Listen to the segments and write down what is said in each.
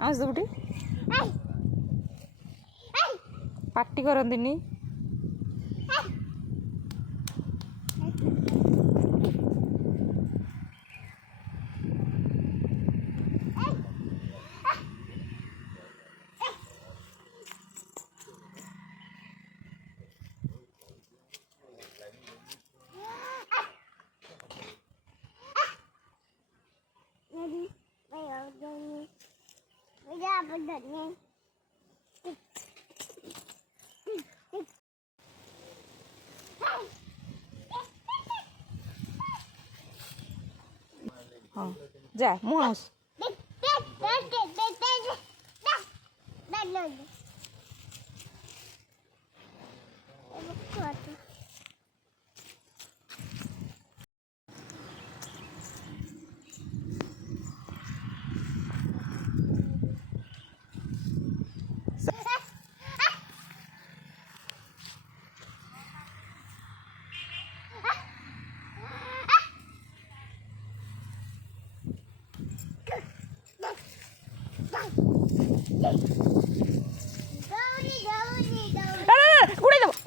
ଆଉଁସି ବୁଟି ପାଟି କରନ୍ତିନି। ହଁ ଯା ମୁଁ ଆଉଁସି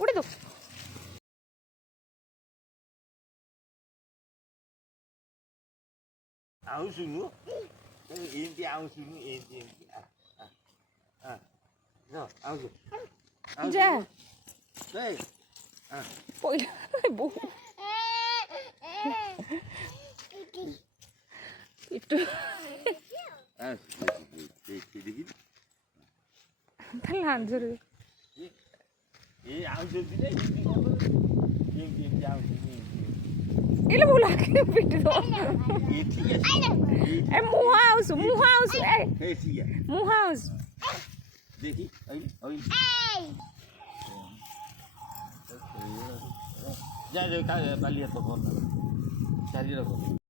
ଉଡ଼େଇ ଦବ 아우수누? 인디 아우수누 인디 아우수 ଯା 네 ପଇଲା ବୋଉ ପିଟୁ ତା ଲାଞ୍ଜରେ 이 아우수들이 인디 아우수니 이리 보라 피ட்டு ए मुहा आउँछु मुहा आउँछु देखि अहिले जा बालिया त गर्नु चालिरहेको